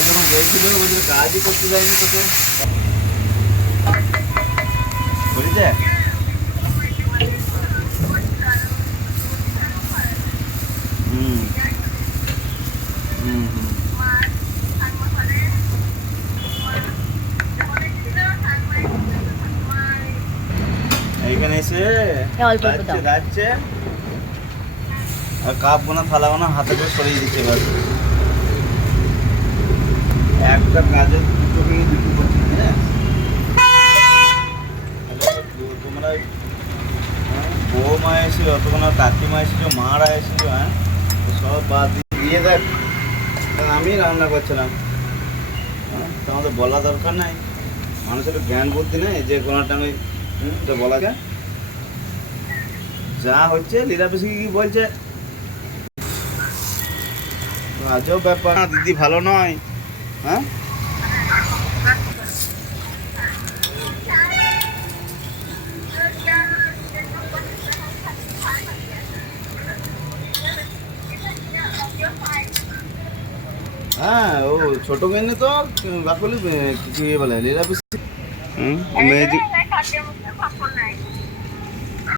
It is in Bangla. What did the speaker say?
যখন গেছিল বলছিল কাজই করতে যায়নি তোকে বুঝেছে। হুম হুম হুম এইখানে এসে যাচ্ছে যাচ্ছে আর কাপ গোনা থালা গোনা হাতে করে সরিয়ে দিচ্ছে এবার একটা কাজের দুটো ভেঙে দুটো করছে হ্যাঁ। তোমরা বৌমা এসেছিল তখন আর কাকিমা এসেছিল মারা এসেছিল হ্যাঁ সব বাদ দিয়ে দেখ আমি রান্না করছিলাম হ্যাঁ তোমাদের বলা দরকার নাই মানুষের জ্ঞান বুদ্ধি নেই যে কোনো টাইমে তো বলা যায় যা হচ্ছে লীলা পিসি কি বলছে আজও ব্যাপার না দিদি ভালো নয় হ্যাঁ। হ্যাঁ ও ছোট মেয়ে তো বাকুলি কি বলে লীলা পিসি ম্যাজিক